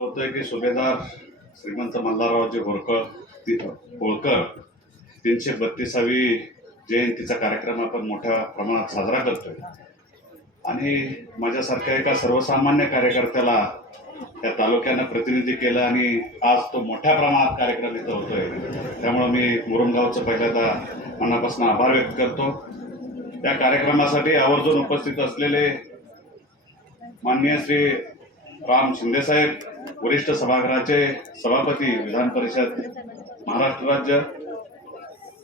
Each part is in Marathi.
होतंय की सुभेदार श्रीमंत मल्हाररावजी होळकर होळकर तीनशे बत्तीसावी जयंतीचा कार्यक्रम आपण मोठ्या प्रमाणात साजरा करतोय. आणि माझ्यासारख्या एका सर्वसामान्य कार्यकर्त्याला त्या तालुक्यानं प्रतिनिधी केलं आणि आज तो मोठ्या प्रमाणात कार्यक्रम इथं होतोय. त्यामुळं मी मुरुमगावचं पहिल्यांदा मनापासून आभार व्यक्त करतो. त्या कार्यक्रमासाठी आवर्जून उपस्थित असलेले माननीय श्री राम शिंदेसाहेब वरिष्ठ सभागृहाचे सभापती विधान परिषद महाराष्ट्र राज्य.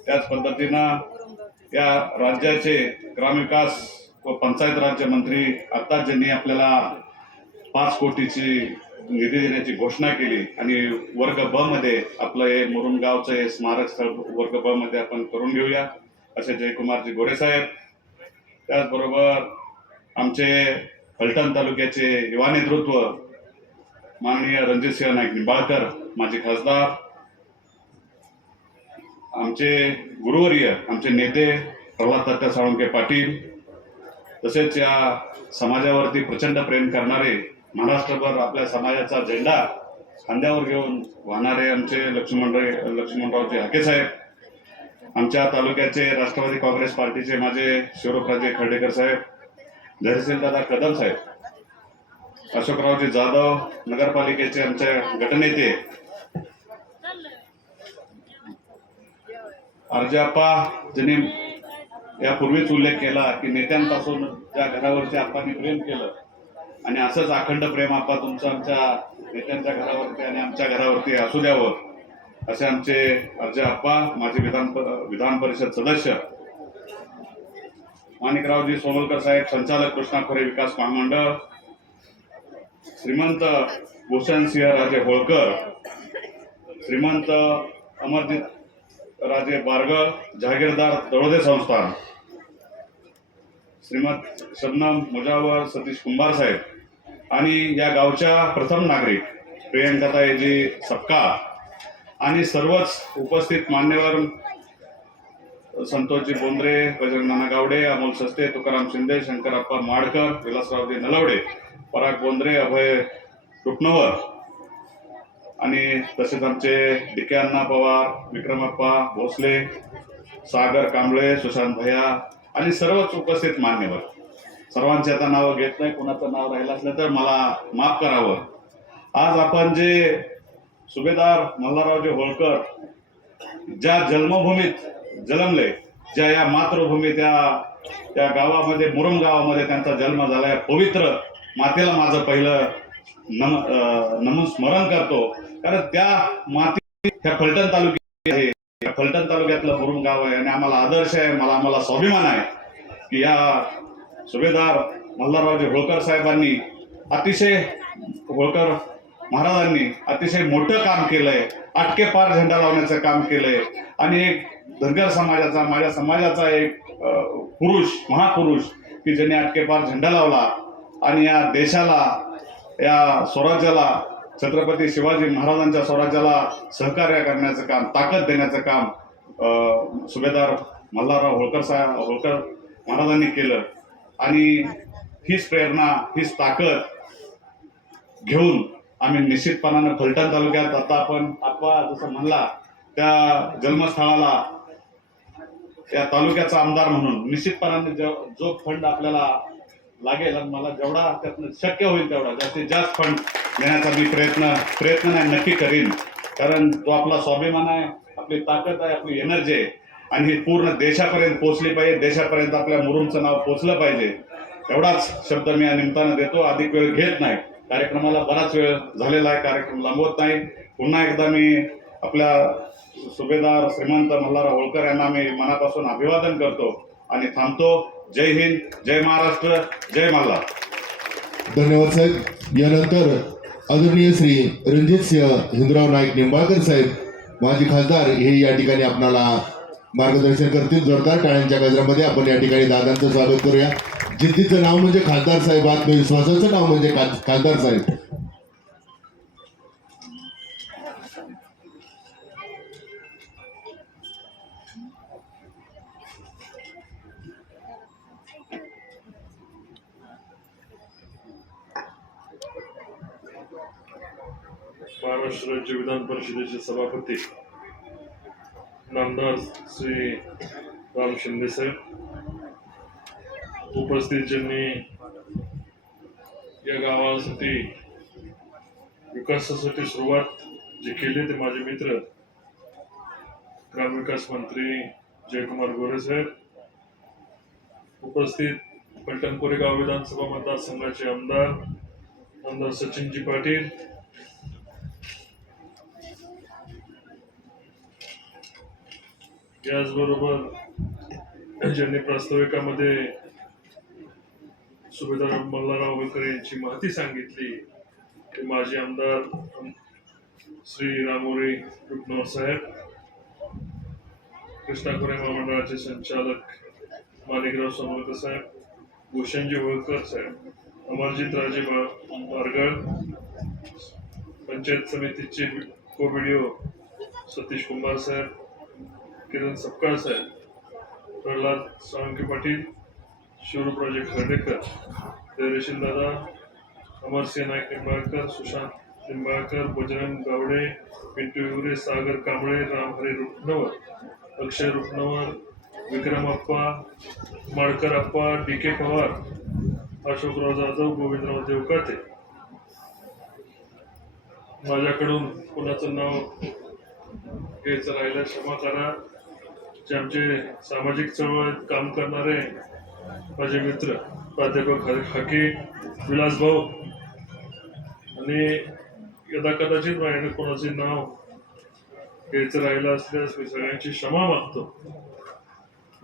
त्याच पद्धतीनं या राज्याचे ग्रामविकास व पंचायत राज्य मंत्री आत्ताच ज्यांनी आपल्याला पाच कोटीची निधी देण्याची घोषणा केली आणि वर्ग ब मध्ये आपलं हे मुरुमगावचं हे स्मारक स्थळ वर्ग ब मध्ये आपण करून घेऊया असे जयकुमारजी गोरेसाहेब त्याचबरोबर आमचे फलटण तालुक्याचे युवा नेतृत्व माननीय रणजितसिंह नाईक निंबाळकर माझे खासदार आमचे गुरुवर्य आमचे नेते प्रल्हाद दत्ता साळुंके पाटील तसेच या समाजावरती प्रचंड प्रेम करणारे महाराष्ट्रभर आपल्या समाजाचा झेंडा खांद्यावर घेऊन वाहणारे आमचे लक्ष्मणराव लक्ष्मणरावचे हाके साहेब आमच्या तालुक्याचे राष्ट्रवादी काँग्रेस पार्टीचे माझे शिवरूपराजे खर्डेकर साहेब दादा कदम साहेब अशोकरावजी जाधव नगरपालिकेचे आमचे गटनेते अर्जाप्पा ज्यांनी यापूर्वीच उल्लेख केला की नेत्यांपासून ज्या घरावरती आप्पांनी प्रेम केलं. आणि असंच अखंड प्रेम आपा तुमचं आमच्या नेत्यांच्या घरावरती आणि आमच्या घरावरती असू द्यावं असे आमचे अर्ज आप्पा माजी विधान विधान परिषद सदस्य माणिकरावजी सोनलकर साहेब संचालक कृष्णा खोरे विकास महामंडळ श्रीमंत भूषणसिंह राजे होळकर श्रीमंत अमरजित राजे बारगळ जहागीरदार दळोदे संस्थान श्रीमंत शबनम मुजावर सतीश कुंभार साहेब आणि या गावच्या प्रथम नागरिक प्रियंकाताईजी सपका आणि सर्वच उपस्थित मान्यवर संतोषजी बोंद्रे बजरंग नाना गावडे अमोल सस्ते तुकाराम शिंदे शंकरप्पा माडकर विलासरावजी नलवडे पराग बोंद्रे अभय रुपनवर. आणि तसेच आमचे डिके अण्णा पवार विक्रमप्पा भोसले सागर कांबळे सुशांत भैया आणि सर्वच उपस्थित मान्यवर. सर्वांचे आता नावं घेत नाही कोणाचं नाव राहिलं असलं तर मला माफ करावं. आज आपण जे सुभेदार मल्हाररावजी होळकर ज्या जन्मभूमीत जन्मले. ज्या या मातृभूमी त्या त्या गावामध्ये मुरुम गावामध्ये त्यांचा जन्म झाला. या पवित्र मातेला माझं पहिलं नम नमन स्मरण करतो. कारण त्या माती त्या फलटण तालुक्यात आहे. या फलटण तालुक्यातलं मुरुम गाव आहे आणि आम्हाला आदर्श आहे. मला आम्हाला स्वाभिमान आहे की या सुभेदार मल्हाररावजी होळकर साहेबांनी अतिशय होळकर महाराजांनी अतिशय मोठं काम केलंय. आटके पार झेंडा लावण्याचं काम केलंय. आणि एक धनगर समाजाचा माझ्या समाजाचा एक पुरुष महापुरुष की ज्यांनी अटकेपार झेंडा लावला आणि या देशाला या स्वराज्याला छत्रपती शिवाजी महाराजांच्या स्वराज्याला सहकार्य करण्याचं काम ताकद देण्याचं काम सुभेदार मल्हारराव होळकर साहेब होळकर महाराजांनी केलं. आणि हीच प्रेरणा हीच ताकद घेऊन आम्ही निश्चितपणानं फलटण तालुक्यात आता आपण आपा जसं म्हणला त्या जन्मस्थळाला या तालुक्याचा आमदार म्हणून निश्चितपणाने जो जो फंड आपल्याला लागेल आणि मला जेवढा त्यातनं शक्य होईल तेवढा जास्तीत जास्त फंड देण्याचा मी प्रयत्न प्रयत्न नाही नक्की करीन. कारण तो आपला स्वाभिमान आहे आपली ताकद आहे आपली एनर्जी आहे आणि ही पूर्ण देशापर्यंत पोहोचली पाहिजे देशापर्यंत आपल्या मुरुमचं नाव पोचलं पाहिजे. एवढाच शब्द मी या निमित्तानं देतो अधिक वेळ घेत नाही. कार्यक्रमाला बराच वेळ झालेला आहे कार्यक्रम लांबवत नाही. पुन्हा एकदा मी आपल्या सुभेदार श्रीमंत मल्हारराव होळकर यांना मी मनापासून अभिवादन करतो आणि थांबतो. जय हिंद जय महाराष्ट्र जय मल्हार. धन्यवाद साहेब. यानंतर आदरणीय श्री रणजित सिंह हिंदराव नाईक निंबाळकर साहेब माजी खासदार हे या ठिकाणी आपणाला मार्गदर्शन करतील. जोरदार टाळ्यांच्या गजरामध्ये आपण या ठिकाणी दादांचं स्वागत करूया. जिद्दीचं नाव म्हणजे खासदार साहेब आत्मविश्वासाचं नाव म्हणजे खासदार साहेब. महाराष्ट्र राज्य विधान परिषदेचे सभापती नामदार श्री राम शिंदे साहेब. उपस्थित ज्यांनी या गावासाठी विकासासाठी सुरुवात जी केली ते माझे मित्र ग्रामविकास मंत्री जयकुमार गोरे साहेब. उपस्थित पलटण कोरेगाव विधानसभा मतदारसंघाचे आमदार आमदार सचिनजी पाटील याचबरोबर ज्यांनी प्रास्ताविकामध्ये सुभेदार मल्हारराव होळकर यांची माहिती सांगितली ते माजी आमदार श्री रामोरे रुपनवर साहेब कृष्णा खोरे महामंडळाचे संचालक माणिकराव सोनवळकर साहेब भूषणजी होळकर साहेब अमरजित राजे मारगळ पंचायत समितीचे कोविडिओ सतीश कुमार साहेब किरण सपकाळ साहेब प्रल्हाद साळुंके पाटील शिवराजे खर्डेकर धैर्यशील दादा अमरसिंह नाईक निंबाळकर सुशांत निंबाळकर बजरंग गावडे पिंटू हिवरे सागर कांबळे रामहरी रुपनवर अक्षय रुपनवर विक्रम अप्पा माडकर अप्पा डी के पवार अशोकराव जाधव गोविंदराव देवकाते. माझ्याकडून कुणाचं नाव घ्यायचं राहिलं क्षमा करा. जे आमचे सामाजिक चळवळीत काम करणारे माझे मित्र प्राध्यापक हर- विलास भाऊ आणि यदा कदाचित माझ्याकडे कोणाचे नाव घ्यायचं राहिलं असल्यास मी सगळ्यांची क्षमा मागतो.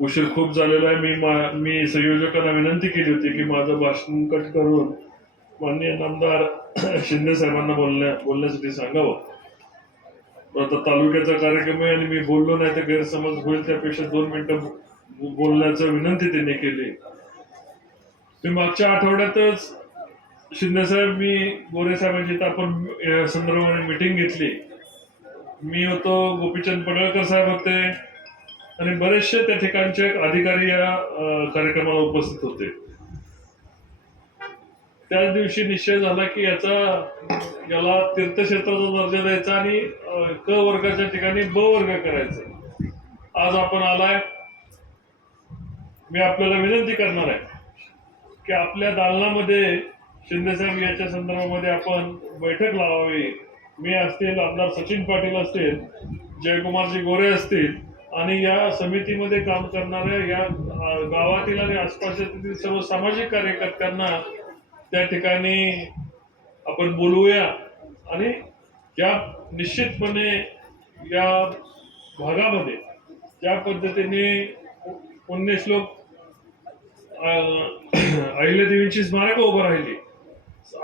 उशीर खूप झालेला आहे. मी मा- मी संयोजकांना विनंती केली होती की माझं भाषण कट करून माननीय नामदार शिंदे साहेबांना बोलण्या बोलण्यासाठी सांगावं. आता तालुक्याचा कार्यक्रम आहे आणि मी बोललो नाही तर गैरसमज होईल त्यापेक्षा दोन मिनिटं बोलण्याचा बोलण्याचं विनंती त्यांनी केली. मी मागच्या आठवड्यातच शिंदेसाहेब मी गोरे साहेबांची इथं आपण संदर्भाने मिटिंग घेतली. मी होतो गोपीचंद पडळकर साहेब होते आणि बरेचसे त्या ठिकाणचे अधिकारी या कार्यक्रमाला उपस्थित होते. त्याच दिवशी निश्चय झाला की याचा याला तीर्थक्षेत्राचा दर्जा द्यायचा आणि क वर्गाच्या ठिकाणी ब वर्ग करायचा. आज आपण आलाय. मी आपल्याला विनंती करणार आहे की आपल्या दालनामध्ये शिंदेसाहेब याच्या संदर्भामध्ये आपण बैठक लावावी. मी असतील आमदार सचिन पाटील असतील जयकुमारजी गोरे असतील आणि या समितीमध्ये काम करणाऱ्या या गावातील आणि आसपासच्या सर्व सामाजिक कार्यकर्त्यांना त्या ठिकाणी आपण बोलूया आणि या निश्चितपणे या भागामध्ये ज्या पद्धतीने पुण्यश्लोक अहिल्यादेवींची स्मारकं उभं राहिली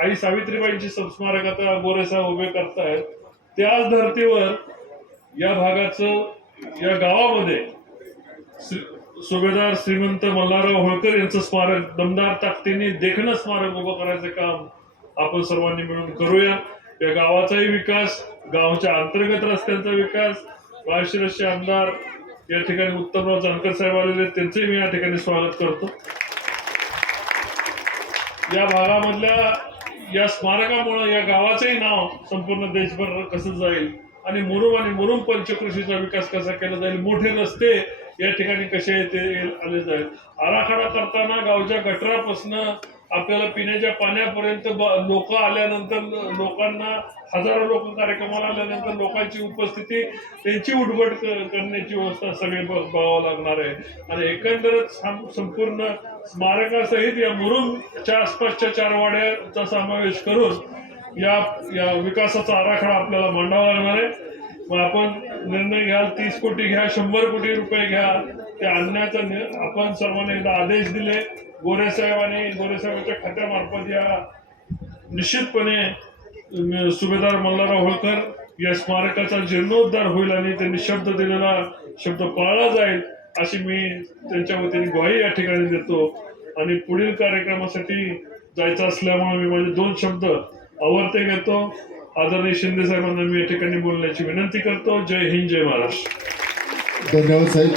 आई सावित्रीबाईंची स्मारक आता गोरेसाहेब उभे करतायत त्याच धर्तीवर या भागाचं या गावामध्ये श्री- सुभेदार श्रीमंत मल्हारराव होळकर यांचं स्मारक दमदार ताकदीने देखणं स्मारक उभं करायचं काम आपण सर्वांनी मिळून करूया. या गावाचाही विकास गावच्या अंतर्गत रस्त्यांचा विकास माळशिरसचे आमदार या ठिकाणी उत्तमराव जानकर साहेब आलेले आहेत, त्यांचंही मी या ठिकाणी स्वागत करतो. या भागामधल्या या स्मारकामुळं या गावाचंही नाव संपूर्ण देशभर कसं जाईल आणि मुरुम आणि मुरुम पंचकृषीचा विकास कसा केला जाईल मोठे रस्ते या ठिकाणी कसे ते आले जाईल. आराखडा करताना गावच्या गटरापासनं आपल्याला पिण्याच्या पाण्यापर्यंत लोक आल्यानंतर लोकांना हजारो लोक कार्यक्रमाला आल्यानंतर लोकांची उपस्थिती त्यांची उठबट करण्याची व्यवस्था सगळी ब- बघावं लागणार आहे. आणि एकंदरच संपूर्ण स्मारकासहित या मुरुमच्या आसपासच्या चार वाड्याचा समावेश करून या या विकासाचा आराखडा आपल्याला मांडावा लागणार आहे. मग आपण निर्णय घ्याल तीस कोटी घ्या शंभर कोटी रुपये घ्या. ते आणण्याचा आपण सर्वांनी एकदा आदेश दिले. गोरेसाहेब आणि गोरेसाहेबांच्या खात्यामार्फत या निश्चितपणे सुभेदार मल्हारराव होळकर या स्मारकाचा जीर्णोद्धार होईल आणि त्यांनी शब्द दिलेला शब्द पाळला जाईल अशी मी त्यांच्या वतीने ग्वाही या ठिकाणी देतो. आणि पुढील कार्यक्रमासाठी जायचं असल्यामुळे मी माझे दोन शब्द आवर्ते घेतो. आदरणीय शिंदे साहेबांना मी या ठिकाणी बोलण्याची विनंती करतो. जय हिंद जय महाराष्ट्र. धन्यवाद साहेब.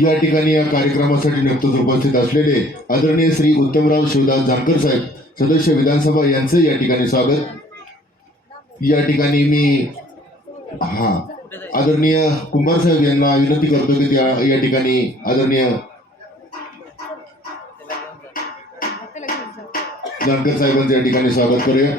या ठिकाणी या कार्यक्रमासाठी नुकतंच उपस्थित असलेले आदरणीय श्री उत्तमराव शिवदास जानकर साहेब सदस्य विधानसभा यांचं या ठिकाणी स्वागत. या ठिकाणी मी हा आदरणीय कुंभार साहेब यांना विनंती करतो की त्या या ठिकाणी आदरणीय जानकर साहेबांचं या ठिकाणी स्वागत करूया.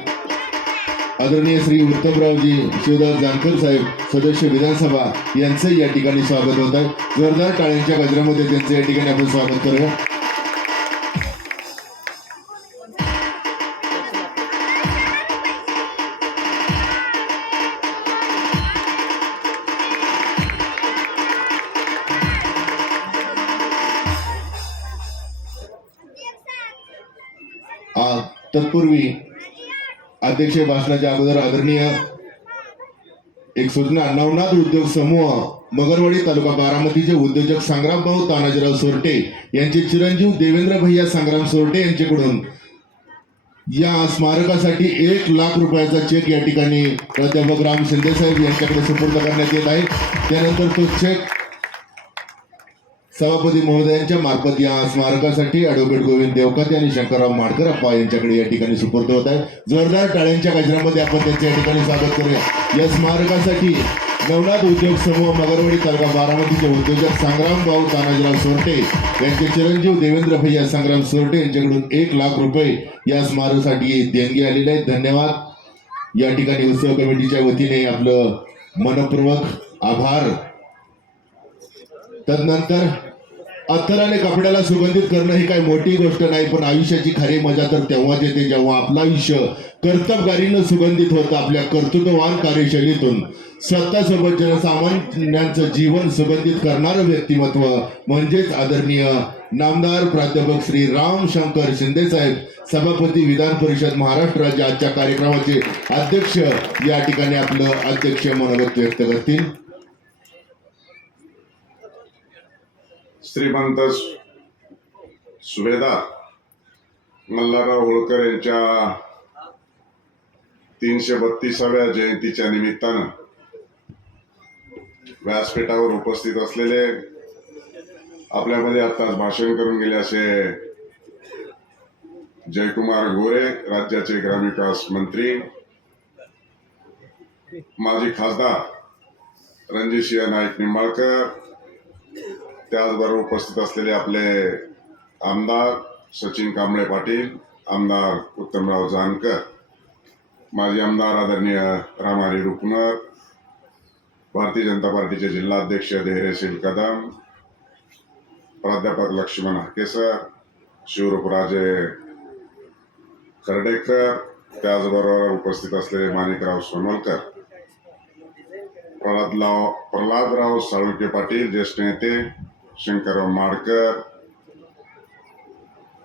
आदरणीय श्री उत्तमरावजी शिवदास जानकर साहेब सदस्य विधानसभा यांचं या ठिकाणी स्वागत होत. आहे जोरदार टाळ्यांच्या गजरामध्ये त्यांचं या ठिकाणी आपण स्वागत करूया. तत्पूर्वी अध्यक्ष भाषणाच्या अगोदर आदरणीय एक सूचना नवनाथ उद्योग समूह मगरवाडी तालुका बारामतीचे उद्योजक संग्रामभाऊ तानाजीराव सोरटे यांचे चिरंजीव देवेंद्र भैया संग्राम सोरटे यांच्याकडून या स्मारकासाठी एक लाख रुपयाचा चेक या ठिकाणी प्राध्यापक राम शिंदे साहेब यांच्याकडे सुपूर्द करण्यात येत आहे. त्यानंतर तो चेक सभापती महोदयांच्या मार्फत या स्मारकासाठी ॲडव्होकेट गोविंद देवकाते आणि शंकरराव माडकर अप्पा यांच्याकडे या ठिकाणी सुपूर्द होत आहे जोरदार टाळ्यांच्या गजरामध्ये आपण त्यांच्या या ठिकाणी स्वागत करूया. या स्मारकासाठी नवनाथ उद्योग समूह मगरवाडी तालुका बारामतीचे उद्योजक संग्राम भाऊ तानाजीराव सोरटे यांचे चिरंजीव देवेंद्र भैया संग्राम सोरटे यांच्याकडून एक लाख रुपये या स्मारकासाठी देणगी आलेले आहेत धन्यवाद. या ठिकाणी उत्सव कमिटीच्या वतीने आपलं मनपूर्वक आभार. तदनंतर अत्तराने कपड्याला सुगंधित करणं ही काही मोठी गोष्ट नाही पण आयुष्याची खरी मजा तर तेव्हाच येते जेव्हा आपलं आयुष्य कर्तबगारीनं सुगंधित होतं आपल्या कर्तृत्ववान कार्यशैलीतून. स्वतःसोबत जनसामान्यांचं जीवन सुगंधित करणारं व्यक्तिमत्व म्हणजेच आदरणीय नामदार प्राध्यापक श्री राम शंकर शिंदे साहेब सभापती विधान परिषद महाराष्ट्र राज्य आजच्या कार्यक्रमाचे अध्यक्ष. या ठिकाणी आपलं अध्यक्ष मनोगत व्यक्त करतील. श्रीमंत सुभेदार मल्हारराव होळकर यांच्या तीनशे बत्तीसाव्या जयंतीच्या निमित्तानं व्यासपीठावर उपस्थित असलेले आपल्यामध्ये आताच भाषण करून गेले असे जयकुमार गोरे राज्याचे ग्रामविकास मंत्री माजी खासदार रणजितसिंह नाईक निंबाळकर त्याचबरोबर उपस्थित असलेले आपले आमदार सचिन कांबळे पाटील आमदार उत्तमराव जानकर माजी आमदार आदरणीय रामारी रुपनर भारतीय जनता पार्टीचे जिल्हाध्यक्ष धैर्यशील कदम प्राध्यापक लक्ष्मण हकेसर शिवरूपराजे खर्डेकर त्याचबरोबर उपस्थित असलेले माणिकराव सोनवलकर प्रल्हादराव प्रल्हादराव साळुंके पाटील ज्येष्ठ नेते शंकरराव माडकर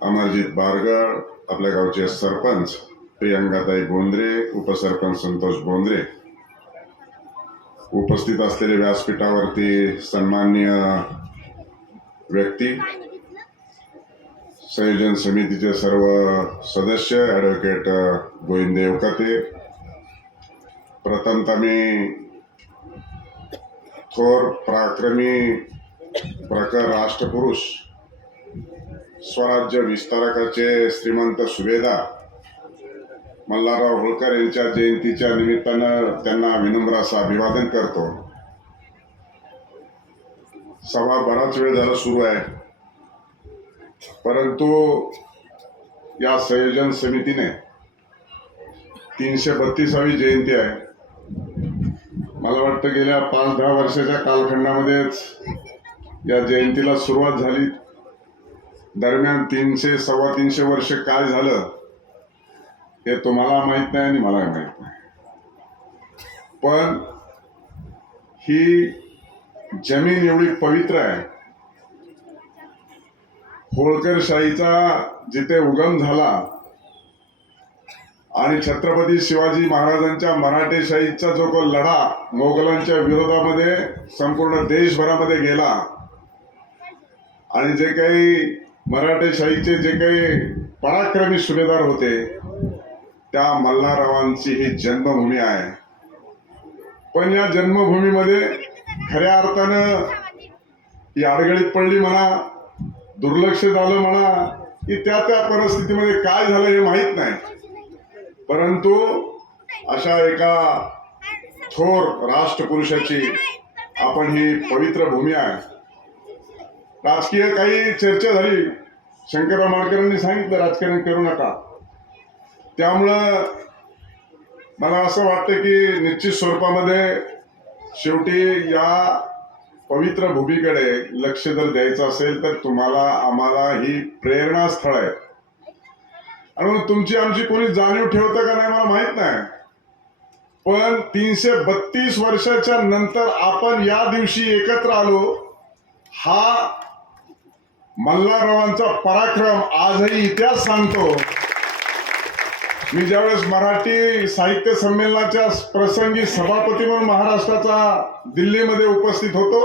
अमरजित बारगळ आपल्या गावचे सरपंच प्रियंकाताई बोंद्रे उपसरपंच संतोष बोंद्रे. उपस्थित असलेले व्यासपीठावरती सन्मान्य व्यक्ती संयोजन समितीचे सर्व सदस्य ॲडव्होकेट गोविंद देवकाते प्रथमतः मी थोर पराक्रमी प्रखर राष्ट्रपुरुष स्वराज्य विस्तारकाचे श्रीमंत सुभेदार मल्हारराव होळकर यांच्या जयंतीच्या निमित्तानं त्यांना विनम्र असं अभिवादन करतो. सभा बराच वेळ झाला सुरू आहे. परंतु या संयोजन समितीने तीनशे बत्तीसावी जयंती आहे. मला वाटतं गेल्या पाच दहा वर्षाच्या कालखंडामध्येच या जयंतीला सुरुवात झाली. दरम्यान तीनशे सव्वा तीनशे वर्ष काय झालं हे तुम्हाला माहीत नाही आणि मला माहीत नाही. पण ही जमीन एवढी पवित्र आहे. होळकरशाहीचा जिथे उगम झाला आणि छत्रपती शिवाजी महाराजांच्या मराठेशाहीचा जो लढा मोगलांच्या विरोधामध्ये संपूर्ण देशभरामध्ये गेला आणि जे काही मराठेशाहीचे जे काही पराक्रमी सुभेदार होते त्या मल्हाररावांची ही जन्मभूमी आहे. पण या जन्मभूमीमध्ये खऱ्या अर्थानं ही अडगळीत पडली म्हणा दुर्लक्ष झालं म्हणा की त्या त्या परिस्थितीमध्ये काय झालं हे माहीत नाही. परंतु अशा एका थोर राष्ट्रपुरुषाची आपण ही पवित्र भूमी आहे. राजकीय काही चर्चा झाली. शंकरराव माडकरांनी सांगितलं राजकारण करू नका. त्यामुळं मला असं वाटतं की निश्चित स्वरूपामध्ये शेवटी या पवित्र भूमीकडे लक्ष जर द्यायचं असेल तर तुम्हाला आम्हाला ही प्रेरणास्थळ आहे. आणि तुमची आमची कोणी जाणीव ठेवतं का नाही मला माहीत नाही. पण तीनशे बत्तीस वर्षाच्या नंतर आपण या दिवशी एकत्र आलो हा मल्हाररावांचा पराक्रम आजही इतिहास सांगतो. मी ज्यावेळेस मराठी साहित्य संमेलनाच्या प्रसंगी सभापती म्हणून महाराष्ट्राचा दिल्लीमध्ये उपस्थित होतो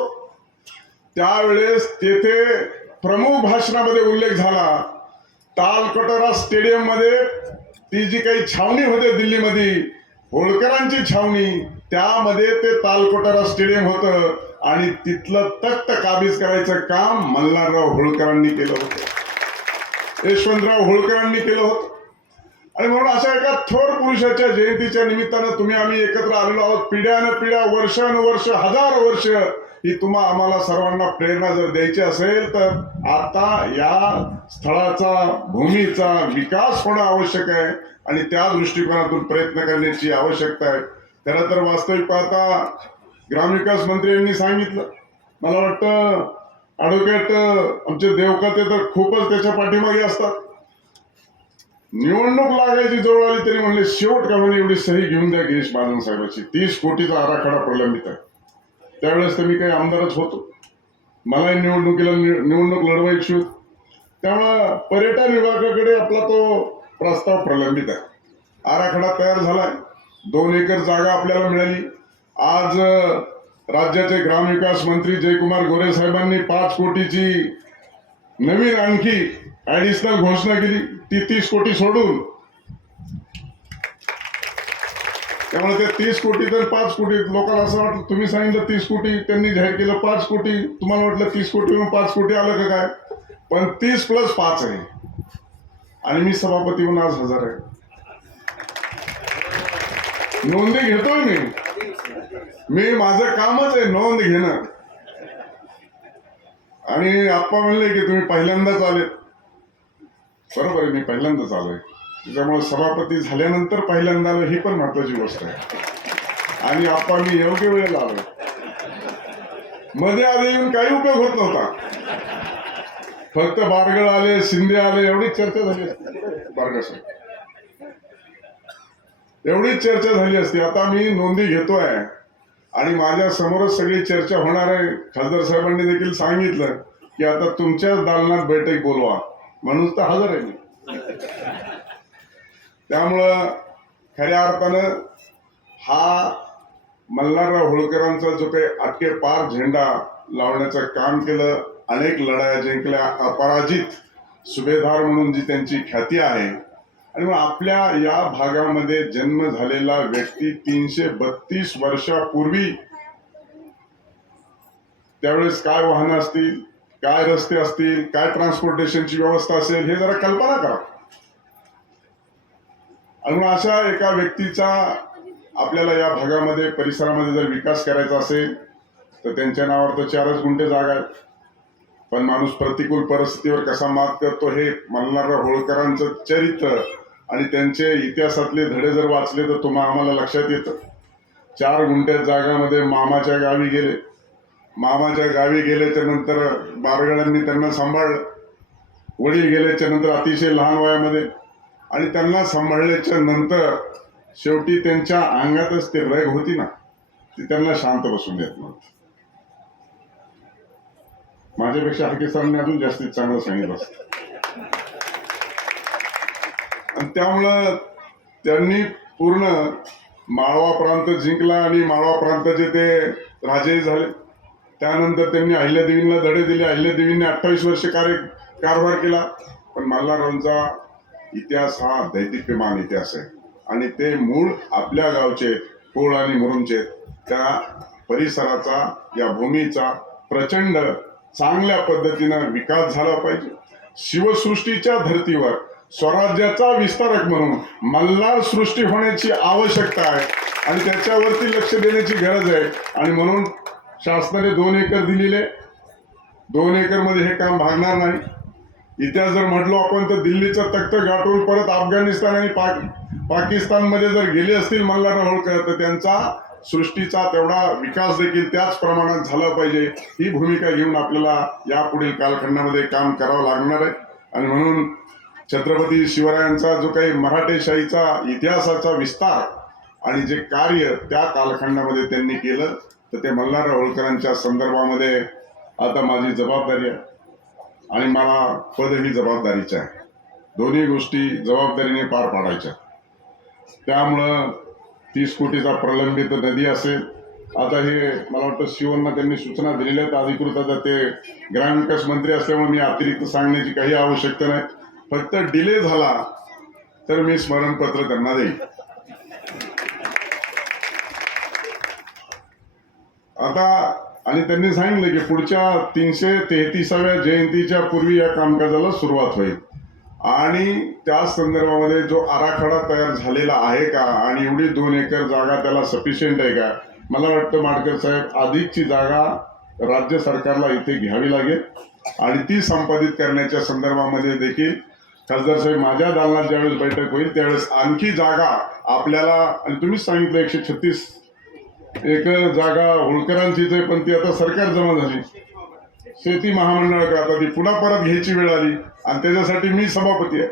त्यावेळेस तेथे प्रमुख भाषणामध्ये उल्लेख झाला. तालकटोरा स्टेडियममध्ये ती जी काही छावणी होते दिल्लीमध्ये होळकरांची छावणी त्यामध्ये ते तालकोटारा स्टेडियम होतं. आणि तिथलं तख्त काबीज करायचं काम मल्हारराव होळकरांनी केलं होतं. यशवंतराव होळकरांनी केलं होतं. आणि म्हणून अशा एका थोर पुरुषाच्या जयंतीच्या निमित्तानं तुम्ही आम्ही एकत्र आलेलो आहोत. पिढ्यानं पिढ्या वर्षानुवर्ष हजार वर्ष ही तुम्हा आम्हाला सर्वांना प्रेरणा जर द्यायची असेल तर आता या स्थळाचा भूमीचा विकास होणं आवश्यक आहे आणि त्या दृष्टिकोनातून प्रयत्न करण्याची आवश्यकता आहे. खरं तर वास्तविक पाहता ग्रामविकास मंत्री यांनी सांगितलं. मला वाटतं ॲडव्होकेट आमचे देवकाते तर खूपच त्याच्या पाठीमागे असतात. निवडणूक लागायची जवळ आली तरी म्हणले शेवट का म्हणे एवढी सही घेऊन द्या गिरीश महाजन साहेबाची. तीस कोटीचा आराखडा प्रलंबित आहे. त्यावेळेस तर मी काही आमदारच होतो. मलाही निवडणुकीला निवडणूक लढवायची होती. त्यामुळं पर्यटन विभागाकडे आपला तो प्रस्ताव प्रलंबित आहे. आराखडा तयार झालाय. दोन एकर जागा आपल्याला मिळाली. आज राज्याचे ग्रामविकास मंत्री जयकुमार गोरे साहेबांनी पाच कोटीची नवीन आणखी ऍडिशनल घोषणा केली. ती तीस कोटी सोडून. त्यामुळे ते तीस कोटी तर पाच कोटी लोकांना असं वाटलं तुम्ही सांगितलं तीस कोटी त्यांनी जाहीर केलं पाच कोटी तुम्हाला वाटलं तीस कोटी पाच कोटी आलं का काय? पण तीस प्लस पाच आहे. आणि मी सभापती म्हणून आज हजर आहे. नोंदी घेतोय मी. मी माझं कामच आहे नोंद घेणं. आणि आप्पा म्हणले की तुम्ही पहिल्यांदाच आले. बरोबर आहे मी पहिल्यांदाच आलोय. त्याच्यामुळे सभापती झाल्यानंतर पहिल्यांदा आलो ही पण महत्वाची गोष्ट आहे. आणि आप्पा मी योग्य वेळेला आलो मध्ये आले येऊन काही उपयोग होत नव्हता. फक्त बारगळ आले शिंदे आले एवढीच चर्चा झाली बारगळ साहेब. एवढीच चर्चा झाली असती. आता मी नोंदी घेतोय. आणि माझ्या समोरच सगळी चर्चा होणार आहे. खासदार साहेबांनी देखील सांगितलं की आता तुमच्याच दालनात बैठक बोलवा. म्हणून तर हजर आहे मी. त्यामुळं खऱ्या अर्थानं हा मल्हारराव होळकरांचा जो काही आटके पार झेंडा लावण्याचं काम केलं अनेक लढाया जिंकल्या अपराजित सुभेदार म्हणून जी त्यांची ख्याती आहे आणि मग आपल्या या भागामध्ये जन्म झालेला व्यक्ती तीनशे बत्तीस वर्षापूर्वी त्यावेळेस काय वाहनं असतील काय रस्ते असतील काय ट्रान्सपोर्टेशनची व्यवस्था असेल हे जरा कल्पना करा. आणि मग अशा एका व्यक्तीचा आपल्याला या भागामध्ये परिसरामध्ये जर विकास करायचा असेल तर त्यांच्या नावावर तर चारच गुंठे जागा आहेत. पण माणूस प्रतिकूल परिस्थितीवर कसा मात करतो हे मल्हारराव होळकरांचं चरित्र आणि त्यांचे इतिहासातले धडे जर वाचले तर तुम्हा आम्हाला लक्षात येतं. चार गुंठ्यात जागामध्ये मामाच्या गावी गेले. मामाच्या गावी गेल्याच्यानंतर बारगळांनी त्यांना सांभाळलं. वडील गेल्याच्यानंतर अतिशय लहान वयामध्ये. आणि त्यांना सांभाळल्याच्या नंतर शेवटी त्यांच्या अंगातच ते रग होती ना ती त्यांना शांत बसून देत नव्हती. माझ्यापेक्षा हाके सरांनी अजून जास्तीत चांगलं सांगितलं असतं. आणि त्यामुळं त्यांनी पूर्ण माळवा प्रांत जिंकला आणि माळवा प्रांताचे ते राजे झाले. त्यानंतर त्यांनी अहिल्यादेवींना धडे दिले. अहिल्यादेवींनी अठ्ठावीस वर्ष कार्य कारभार केला. पण मल्हाररावांचा इतिहास हा दैदिप्यमान इतिहास आहे. आणि ते मूळ आपल्या गावचे कोळ आणि मुरुमचे त्या परिसराचा या भूमीचा प्रचंड चांगल्या पद्धतीनं विकास झाला पाहिजे. शिवसृष्टीच्या धर्तीवर स्वराज्याचा विस्तारक म्हणून मल्हार सृष्टी होण्याची आवश्यकता आहे. आणि त्याच्यावरती लक्ष देण्याची गरज आहे. आणि म्हणून शासनाने दोन एकर दिलेले. दोन एकरमध्ये हे काम भागणार नाही. इतिहास जर म्हटलो आपण तर दिल्लीचा तख्त गाठून परत अफगाणिस्तान आणि पाक पाकिस्तानमध्ये जर गेले असतील मल्हार होळकर तर त्यांचा सृष्टीचा तेवढा विकास देखील त्याच प्रमाणात झाला पाहिजे. ही भूमिका घेऊन आपल्याला यापुढील कालखंडामध्ये काम करावं लागणार आहे. आणि म्हणून छत्रपती शिवरायांचा जो काही मराठेशाहीचा इतिहासाचा विस्तार आणि जे कार्य त्या कालखंडामध्ये त्यांनी केलं तर ते मल्हार होळकरांच्या संदर्भामध्ये आता माझी जबाबदारी आहे. आणि मला पद ही जबाबदारीचं आहे. दोन्ही गोष्टी जबाबदारीने पार पाडायच्या. त्यामुळं तीस कोटीचा प्रलंबित नदी असेल. आता हे मला वाटतं शिवांना त्यांनी सूचना दिलेल्या आहेत. अधिकृत आता ते ग्रामविकास मंत्री असल्यामुळे मी अतिरिक्त सांगण्याची काही आवश्यकता नाही. फक्त डिले झाला तर मी स्मरणपत्र त्यांना देईन आता आणि त्यांनी सांगितलं की पुढच्या तीनशे तेहतीसाव्या जयंतीच्या पूर्वी या कामकाजाला सुरुवात होईल. आणि त्या संदर्भामध्ये जो आराखडा तयार झालेला आहे का आणि एवढी दोन एकर जागा त्याला सफिशियंट आहे का मला वाटतं माडकर साहेब अधिकची जागा राज्य सरकारला इथे घ्यावी लागेल. आणि ती संपादित करण्याच्या संदर्भामध्ये देखील खासदार साहेब माझ्या दालनात ज्यावेळेस बैठक होईल त्यावेळेस आणखी जागा आपल्याला आणि तुम्हीच सांगितलं एकशे छत्तीस एकर जागा होळकरांचीच आहे पण ती आता सरकार जमा झाली. शेती महामंडळ का आता ती पुन्हा परत घ्यायची वेळ आली आणि त्याच्यासाठी मी सभापती आहे.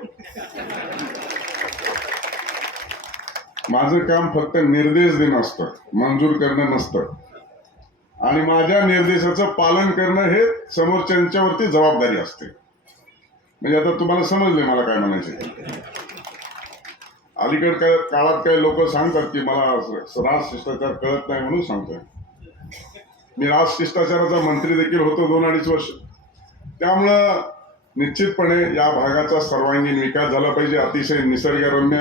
माझं काम फक्त निर्देश देणं असतं मंजूर करणं नसतं. आणि माझ्या निर्देशाचं पालन करणं हे समोरच्यांच्यावरती जबाबदारी असते. म्हणजे आता तुम्हाला समजले मला काय म्हणायचं अलीकड काय काळात काही लोक सांगतात की मला स- राज शिष्टाचार कळत नाही म्हणून सांगतोय. मी राज शिष्टाचाराचा मंत्री देखील होतो दोन अडीच वर्ष. त्यामुळं निश्चितपणे या भागाचा सर्वांगीण विकास झाला पाहिजे. अतिशय निसर्गरम्य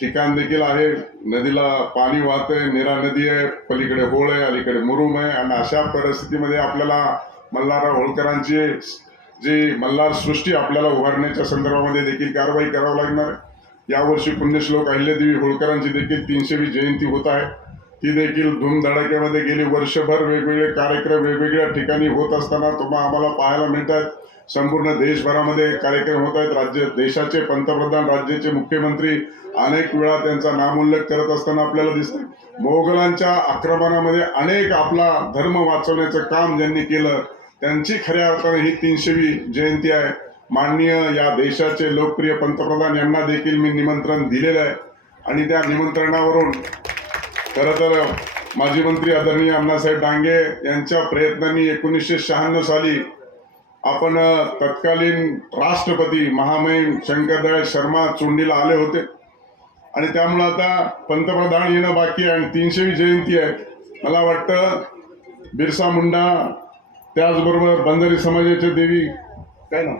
ठिकाण देखील आहे. नदीला पाणी वाहतंय निरा नदी आहे पलीकडे होळ आहे अलीकडे मुरुम आहे. आणि अशा परिस्थितीमध्ये आपल्याला मल्हारराव होळकरांची जी मल्हार सृष्टी आपल्याला उभारण्याच्या संदर्भामध्ये देखील कारवाई करावी लागणार आहे. यावर्षी पुण्यश्लोक अहिल्यादेवी होळकरांची देखील तीनशेवी जयंती होत आहे. ती देखील धूमधडाक्यामध्ये गेली. वर्षभर वेगवेगळे कार्यक्रम वेगवेगळ्या ठिकाणी होत असताना तुम्हाला आम्हाला पाहायला मिळत आहेत संपूर्ण देशभरामध्ये कार्यक्रम होत आहेत. राज्य देशाचे पंतप्रधान राज्याचे मुख्यमंत्री अनेक वेळा त्यांचा नामोल्लेख करत असताना आपल्याला दिसतंय. मोगलांच्या आक्रमणामध्ये अनेक आपला धर्म वाचवण्याचं काम ज्यांनी केलं त्यांची खऱ्या अर्थाने ही तीनशेवी जयंती आहे. माननीय या देशाचे लोकप्रिय पंतप्रधान यांना देखील मी निमंत्रण दिलेलं आहे. आणि त्या निमंत्रणावरून खरं तर माजी मंत्री आदरणीय अण्णासाहेब डांगे यांच्या प्रयत्नांनी एकोणीसशे शहाण्णव साली आपण तत्कालीन राष्ट्रपती महामहिम शंकरदयाळ शर्मा चोंडीला आले होते. आणि त्यामुळं आता पंतप्रधान येणं बाकी आहे आणि तीनशेवी जयंती आहे. मला वाटतं बिरसा मुंडा त्याचबरोबर बंजारी समाजाच्या देवी काय ना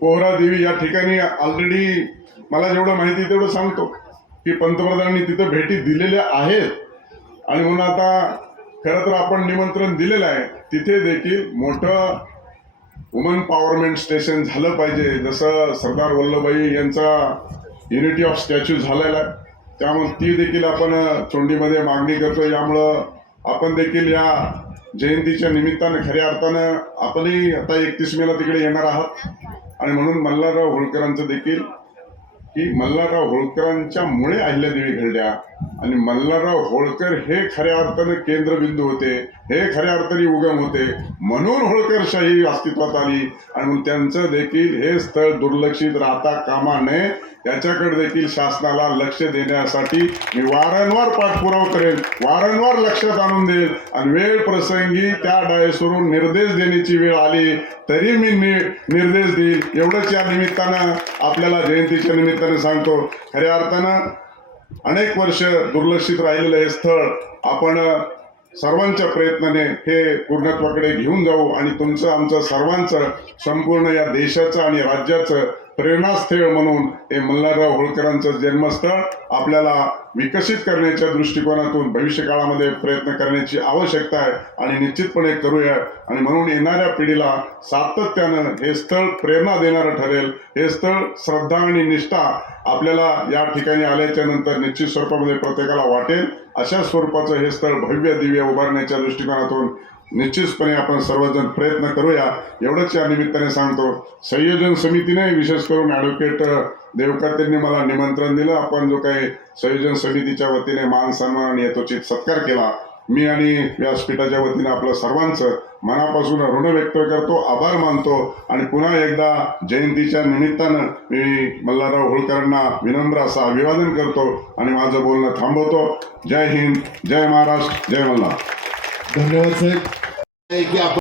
पोहरा देवी या ठिकाणी ऑलरेडी मला जेवढं माहिती आहे तेवढं सांगतो. की पंतप्रधानांनी तिथं भेटी दिलेल्या आहेत. आणि म्हणून आता खरं तर आपण निमंत्रण दिलेलं आहे. तिथे देखील मोठं वुमन पॉवरमेंट स्टेशन झालं पाहिजे. जसं सरदार वल्लभभाई यांचा युनिटी ऑफ स्टॅच्यू झालेला आहे. त्यामुळे ती देखील आपण चोंडीमध्ये मागणी करतो यामुळं आपण देखील या जयंतीच्या निमित्तानं खऱ्या अर्थानं आपणही आता एकतीस मेला तिकडे येणार आहात. आणि म्हणून मल्हारराव होळकरांचं देखील की मल्हारराव होळकरांच्या मुळे अहिल्यादेवी घडल्या आणि मल्हारराव होळकर हे खऱ्या अर्थाने केंद्रबिंदू होते. हे खऱ्या अर्थाने उगम होते. म्हणून होळकरशाही अस्तित्वात आली. आणि त्यांचं देखील हे स्थळ दुर्लक्षित राहता कामा नये. याच्याकडे देखील शासनाला लक्ष देण्यासाठी मी वारंवार पाठपुरावा करेन. वारंवार लक्षात आणून देईल आणि वेळ प्रसंगी त्या डायसवरून निर्देश देण्याची वेळ आली तरी मी निर्देश देईल एवढंच या निमित्तानं आपल्याला जयंतीच्या निमित्तानं सांगतो. खऱ्या अर्थानं अनेक वर्ष दुर्लक्षित राहिलेलं हे स्थळ आपण सर्वांच्या प्रयत्नाने हे पूर्णत्वाकडे घेऊन जाऊ आणि तुमचं आमचं सर्वांचं संपूर्ण या देशाचं आणि राज्याचं प्रेरणास्थळ म्हणून हे मल्हारराव होळकरांचं जन्मस्थळ आपल्याला विकसित करण्याच्या दृष्टिकोनातून भविष्य काळामध्ये प्रयत्न करण्याची आवश्यकता आहे आणि निश्चितपणे करूया. आणि म्हणून येणाऱ्या पिढीला सातत्यानं हे स्थळ प्रेरणा देणारं ठरेल. हे स्थळ श्रद्धा आणि निष्ठा आपल्याला या ठिकाणी आल्याच्यानंतर निश्चित स्वरूपामध्ये प्रत्येकाला वाटेल. अशा स्वरूपाचं हे स्थळ भव्य दिव्य उभारण्याच्या दृष्टिकोनातून निश्चितपणे आपण सर्वजण प्रयत्न करूया. एवढंच या निमित्ताने सांगतो. संयोजन समितीने विशेष करून ॲडव्होकेट देवकर्त्यांनी मला निमंत्रण दिलं. आपण जो काही संयोजन समितीच्या वतीने मान सन्मान आणि यथोचित सत्कार केला मी आणि व्यासपीठाच्या वतीने आपलं सर्वांचं मनापासून ऋण व्यक्त करतो आभार मानतो आणि पुन्हा एकदा जयंतीच्या निमित्तानं मी मल्हारराव होळकरांना विनम्र असा अभिवादन करतो आणि माझं बोलणं थांबवतो. जय हिंद जय महाराष्ट्र जय मल्हार. धन्यवाद साहेब की आपण